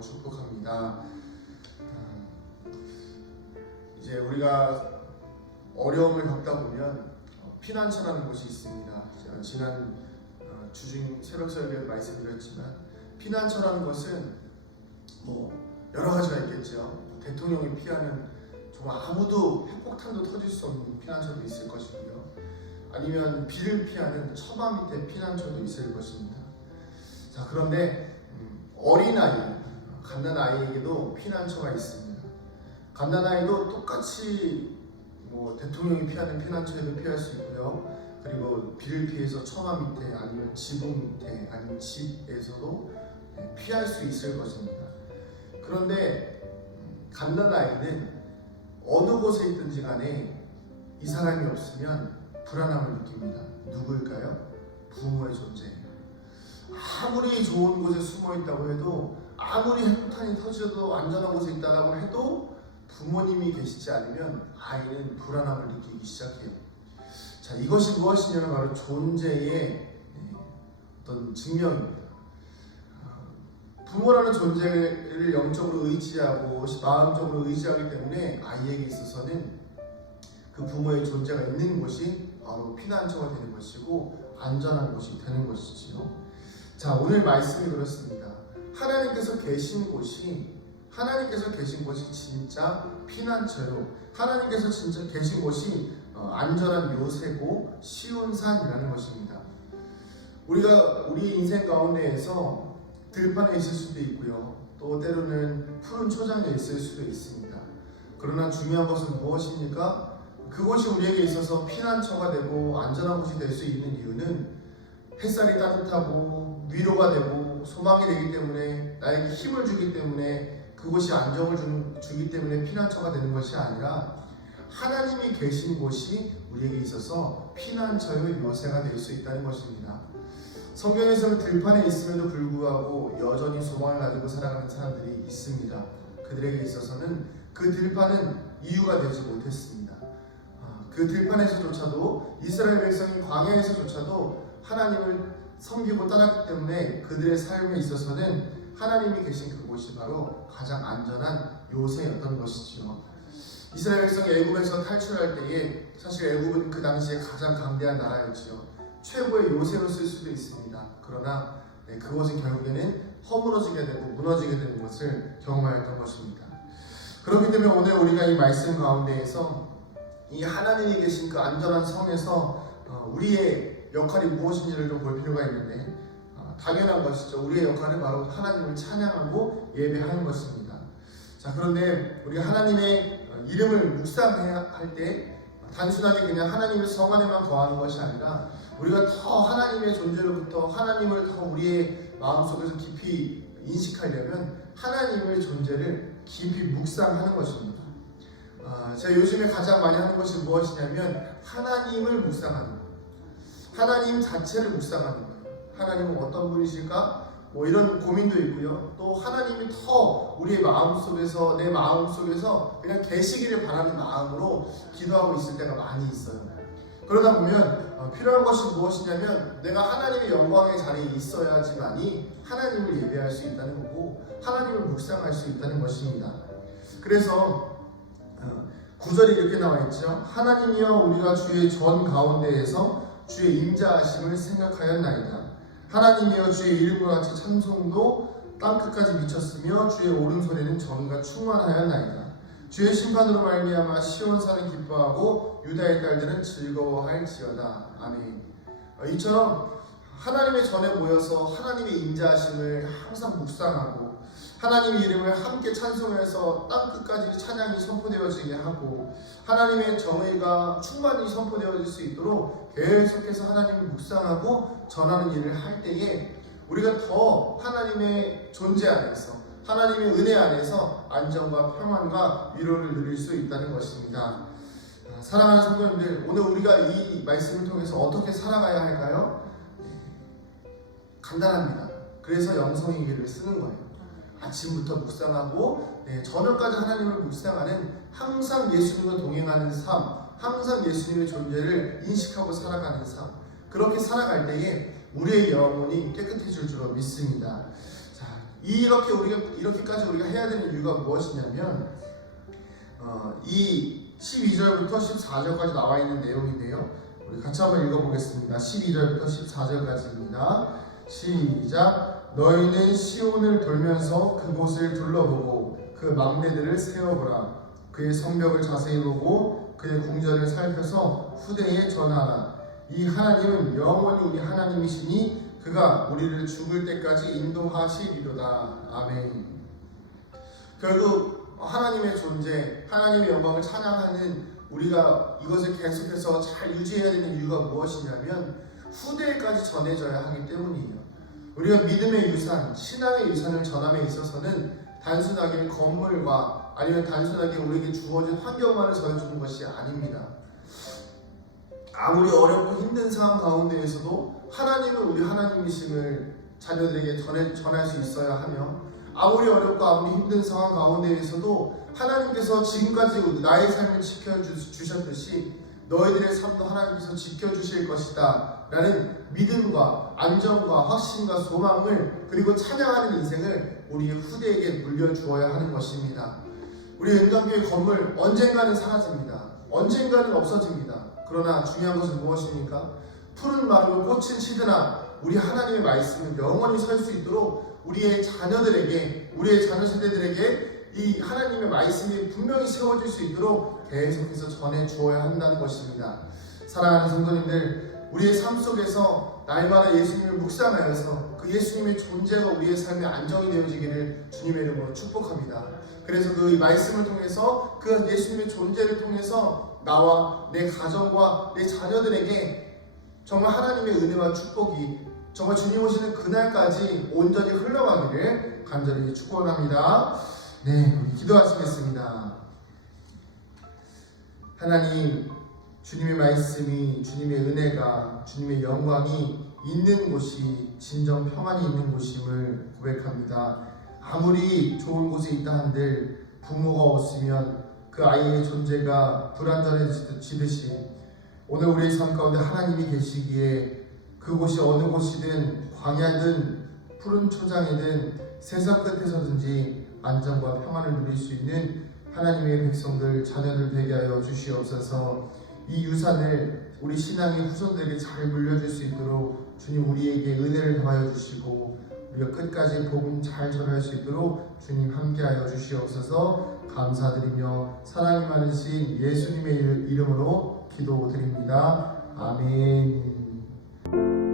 축복합니다. 이제 우리가 어려움을 겪다 보면 피난처라는 곳이 있습니다. 제가 지난 주중 새벽 설교에 말씀드렸지만 피난처라는 것은 여러 가지가 있겠죠. 대통령이 피하는 정말 아무도 핵폭탄도 터질 수 없는 피난처도 있을 것이고요. 아니면 비를 피하는 처마 밑에 피난처도 있을 것입니다. 자, 그런데 어린아이, 갓난아이에게도 피난처가 있습니다. 갓난아이도 똑같이 대통령이 피하는 피난처에도 피할 수 있고요. 그리고 비를 피해서 처마 밑에 아니면 지붕 밑에 아니면 집에서도 피할 수 있을 것입니다. 그런데 갓난아이는 어느 곳에 있든지 간에 이 사람이 없으면 불안함을 느낍니다. 누구일까요? 부모의 존재예요. 아무리 좋은 곳에 숨어 있다고 해도, 아무리 핵폭탄이 터져도 안전한 곳에 있다고 해도 부모님이 계시지 않으면 아이는 불안함을 느끼기 시작해요. 자, 이것이 무엇이냐면 바로 존재의 어떤 증명입니다. 부모라는 존재를 영적으로 의지하고 마음적으로 의지하기 때문에 아이에게 있어서는 그 부모의 존재가 있는 곳이 바로 피난처가 되는 것이고 안전한 곳이 되는 것이지요. 자, 오늘 말씀이 그렇습니다. 하나님께서 계신 곳이 진짜 피난처요. 하나님께서 진짜 계신 곳이 안전한 요새고 시온산이라는 것입니다. 우리가 우리 인생 가운데에서 들판에 있을 수도 있고요. 또 때로는 푸른 초장에 있을 수도 있습니다. 그러나 중요한 것은 무엇입니까? 그곳이 우리에게 있어서 피난처가 되고 안전한 곳이 될 수 있는 이유는 햇살이 따뜻하고 위로가 되고 소망이 되기 때문에, 나에게 힘을 주기 때문에, 그곳이 안정을 주기 때문에 피난처가 되는 것이 아니라 하나님이 계신 곳이 우리에게 있어서 피난처의 요새가 될 수 있다는 것입니다. 성경에서는 들판에 있음에도 불구하고 여전히 소망을 가지고 살아가는 사람들이 있습니다. 그들에게 있어서는 그 들판은 이유가 되지 못했습니다. 그 들판에서조차도, 이스라엘 백성이 광야에서조차도 하나님을 섬기고 따랐기 때문에 그들의 삶에 있어서는 하나님이 계신 그곳이 바로 가장 안전한 요새였던 것이지요. 이스라엘 백성이 애굽에서 탈출할 때에 사실 애굽은 그 당시에 가장 강대한 나라였지요. 최고의 요새로 쓸 수도 있습니다. 그러나 그것은 결국에는 허물어지게 되고 무너지게 되는 것을 경험하였던 것입니다. 그렇기 때문에 오늘 우리가 이 말씀 가운데에서 이 하나님이 계신 그 안전한 성에서 우리의 역할이 무엇인지를 좀 볼 필요가 있는데, 당연한 것이죠. 우리의 역할은 바로 하나님을 찬양하고 예배하는 것입니다. 자, 그런데 우리가 하나님의 이름을 묵상해야 할 때 단순하게 그냥 하나님의 성 안에만 거하는 것이 아니라 우리가 더 하나님의 존재로부터 하나님을 더 우리의 마음속에서 깊이 인식하려면 하나님의 존재를 깊이 묵상하는 것입니다. 제가 요즘에 가장 많이 하는 것이 무엇이냐면 하나님을 묵상하는 거예요. 하나님 자체를 묵상하는 거예요. 하나님은 어떤 분이실까? 이런 고민도 있고요. 또 하나님이 더 우리의 마음속에서, 내 마음속에서 그냥 계시기를 바라는 마음으로 기도하고 있을 때가 많이 있어요. 그러다 보면 필요한 것이 무엇이냐면 내가 하나님의 영광의 자리에 있어야지만이 하나님을 예배할 수 있다는 거고 하나님을 묵상할 수 있다는 것입니다. 그래서 9절이 이렇게 나와 있죠. 하나님이여 우리가 주의 전 가운데에서 주의 인자하심을 생각하였나이다. 하나님이여 주의 이름과 같이 찬송도 땅끝까지 미쳤으며 주의 오른손에는 정의가 충만하였나이다. 주의 심판으로 말미암아 시온산은 기뻐하고 유다의 딸들은 즐거워할지어다. 아멘. 이처럼 하나님의 전에 모여서 하나님의 인자하심을 항상 묵상하고 하나님의 이름을 함께 찬송해서 땅끝까지 찬양이 선포되어지게 하고 하나님의 정의가 충만히 선포되어질 수 있도록 계속해서 하나님을 묵상하고 전하는 일을 할 때에 우리가 더 하나님의 존재 안에서, 하나님의 은혜 안에서 안정과 평안과 위로를 누릴 수 있다는 것입니다. 사랑하는 성도님들, 오늘 우리가 이 말씀을 통해서 어떻게 살아가야 할까요? 간단합니다. 그래서 영성의 길을 쓰는 거예요. 아침부터 묵상하고 저녁까지 하나님을 묵상하는, 항상 예수님과 동행하는 삶, 항상 예수님의 존재를 인식하고 살아가는 삶, 그렇게 살아갈 때에 우리의 영혼이 깨끗해질 줄로 믿습니다. 자, 이렇게까지 우리가 해야 되는 이유가 무엇이냐면 이 12절부터 14절까지 나와 있는 내용인데요. 우리 같이 한번 읽어보겠습니다. 12절부터 14절까지입니다. 시작. 너희는 시온을 돌면서 그곳을 둘러보고 그 막내들을 세어보라. 그의 성벽을 자세히 보고 그의 궁전을 살펴서 후대에 전하라. 이 하나님은 영원히 우리 하나님이시니 그가 우리를 죽을 때까지 인도하시리로다. 아멘. 결국 하나님의 존재, 하나님의 영광을 찬양하는 우리가 이것을 계속해서 잘 유지해야 되는 이유가 무엇이냐면 후대까지 전해져야 하기 때문이에요. 우리가 믿음의 유산, 신앙의 유산을 전함에 있어서는 단순하게 건물과 아니면 단순하게 우리에게 주어진 환경만을 전해주는 것이 아닙니다. 아무리 어렵고 힘든 상황 가운데에서도 하나님은 우리 하나님이심을 자녀들에게 전할 수 있어야 하며, 아무리 어렵고 아무리 힘든 상황 가운데에서도 하나님께서 지금까지 나의 삶을 지켜주셨듯이 너희들의 삶도 하나님께서 지켜주실 것이다 라는 믿음과 안정과 확신과 소망을, 그리고 찬양하는 인생을 우리의 후대에게 물려주어야 하는 것입니다. 우리 은강교회 건물 언젠가는 사라집니다. 언젠가는 없어집니다. 그러나 중요한 것은 무엇입니까? 푸른 마르고 꽃은 시드나 우리 하나님의 말씀은 영원히 설 수 있도록 우리의 자녀들에게, 우리의 자녀 세대들에게 이 하나님의 말씀이 분명히 세워질 수 있도록 계속해서 전해 주어야 한다는 것입니다. 사랑하는 성도님들, 우리의 삶 속에서 날마다 예수님을 묵상하여서 그 예수님의 존재가 우리의 삶에 안정이 되어지기를 주님의 이름으로 축복합니다. 그래서 그 말씀을 통해서, 그 예수님의 존재를 통해서 나와 내 가정과 내 자녀들에게 정말 하나님의 은혜와 축복이 정말 주님 오시는 그날까지 온전히 흘러가기를 간절히 축원합니다. 네, 우리 기도하시겠습니다. 하나님, 주님의 말씀이, 주님의 은혜가, 주님의 영광이 있는 곳이 진정 평안이 있는 곳임을 고백합니다. 아무리 좋은 곳에 있다 한들 부모가 없으면 그 아이의 존재가 불완전해지듯이 오늘 우리의 삶 가운데 하나님이 계시기에 그곳이 어느 곳이든 광야든 푸른 초장이든 세상 끝에서든지 안정과 평안을 누릴 수 있는 하나님의 백성들, 자녀들 되게 하여 주시옵소서. 이 유산을 우리 신앙의 후손들에게 잘 물려줄 수 있도록 주님 우리에게 은혜를 더하여 주시고 우리가 끝까지 복음 잘 전할 수 있도록 주님 함께하여 주시옵소서. 감사드리며 사랑이 많으신 예수님의 이름으로 기도드립니다. 아멘.